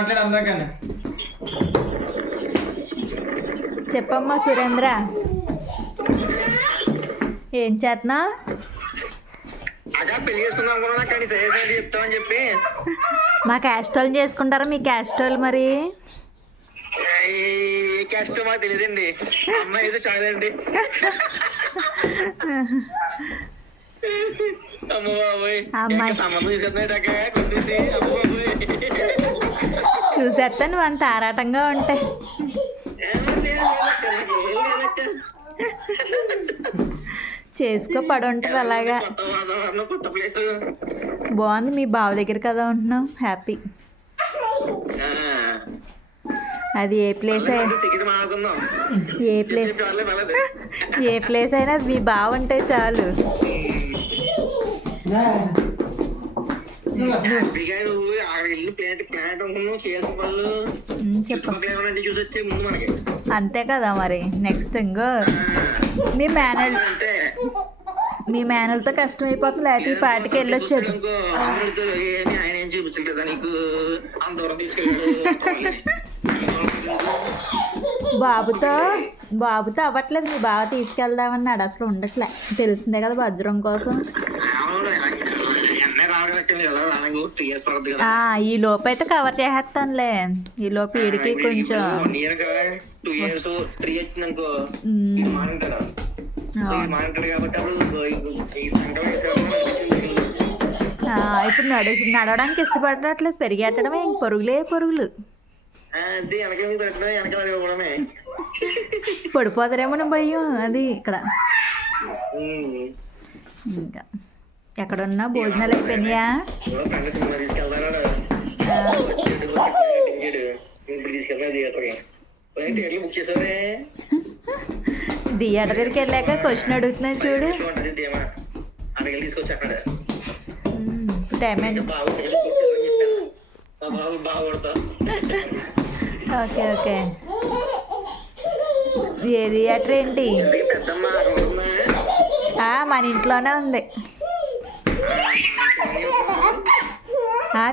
మాట్లాడు అందాకనే. చెప్పమ్మా సురేంద్ర, ఏం చేస్తున్నావు? పెళ్లి చేసుకుందాం అనుకున్నా కానీ సజెషన్ చెప్తామని చెప్పి. మా క్యాస్ట్ వాళ్ళు చేసుకుంటారా? మీ క్యాస్ట్ వాళ్ళు మరి ఏ క్యాస్ట్ మాకు తెలియదండి. అమ్మాయి అయితే చాలండి. అమ్మ బాబోయ్, సంబంధం చూసేస్తున్నాయి కొట్టేసి. అమ్మ బాబోయ్, చూసేస్తా నువ్వు అంత ఆరాటంగా ఉంటాయి. చేసుకో, పడి ఉంటుంది అలాగా. బాగుంది, మీ బావ దగ్గర కదా ఉంటున్నావు, హ్యాపీ. అది ఏ ప్లేస్ ఏ ప్లేస్ అయినా మీ బావ ఉంటే చాలు. అంతే కదా మరి. నెక్స్ట్ ఇంకో మీ మేనల్తో కష్టం అయిపోతుంది, లేకపోతే ఈ పాటికి వెళ్ళొచ్చేది. బాబుతో అవ్వట్లేదు, మీ బావ తీసుకెళ్దామన్నాడు, అసలు ఉండట్లే. తెలిసిందే కదా వజ్రం కోసం. ఈ లోపు అయితే కవర్ చేసేస్తానులే. ఈ లోపు వీడికి కొంచెం ఇప్పుడు నడవడానికి ఇష్టపడట్లేదు, పెరిగేట్టడమే ఇంక పరుగులు. పడిపోతారేమో భయం అది. ఇక్కడ ఇంకా ఎక్కడున్నా భోజనాలు అయిపోయినాయా? థియేటర్ దగ్గరికి వెళ్ళాక క్వశ్చన్ అడుగుతున్నా చూడు. Time okay okay. ఏ థియేటర్ ఏంటి? మన ఇంట్లోనే ఉంది.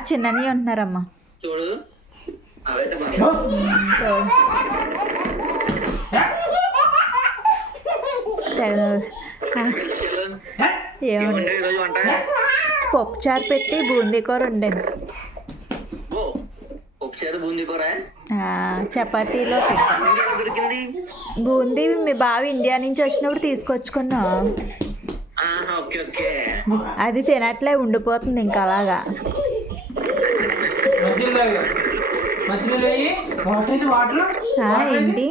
చిన్నని ఉంటున్నారమ్మా. పప్పు చారు పెట్టి బూందీ కూర వండాను. చపాతీలో బూందీ మీ బావ ఇండియా నుంచి వచ్చినప్పుడు తీసుకొచ్చుకున్నా. అది తినట్లే, ఉండిపోతుంది ఇంకా అలాగా. ఏంటి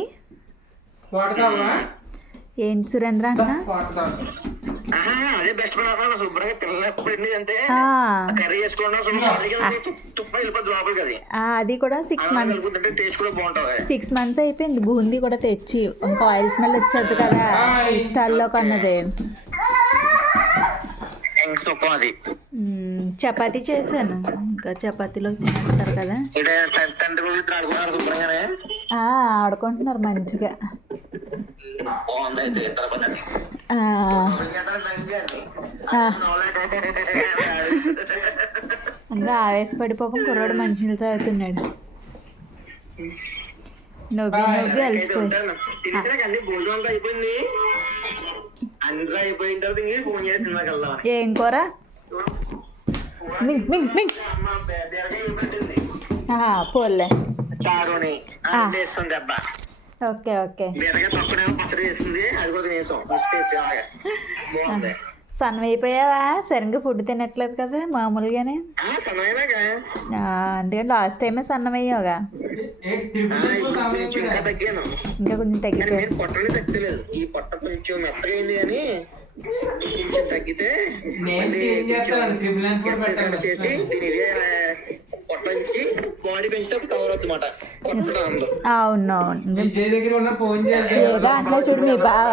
ఏంటి సురేంద్ర అన్న? అది కూడా 6 months అయిపోయింది. బూందీ కూడా తెచ్చి ఇంకా ఆయిల్ స్మెల్ వచ్చేది కదా స్టాల్లో కొన్నది. చపాతీ చేశాను, ఇంకా చపాతీలో తినేస్తారు కదా. ఆడుకుంటున్నారు మంచిగా. ఇంకా ఆవేశపడి పాపం కుర్రాడు మంచినీళ్ళు తాగుతున్నాడు. నవ్వి అలసిపోయి. ఏం కూర? పోలే. Okay okay. సన్నం అయిపోయావా? సరిగ్గా ఫుడ్ తినట్లేదు కదా మామూలుగానే. అందుకని లాస్ట్ టైమే సన్నం అయ్యావుగా. ఇంకా కొంచెం తగ్గిపోయింది. తగ్గితే చేసి బాడీ పెంచినప్పుడు కవర్ అవుతుందన్నమాట. అవునవును. చూడు మీ బావ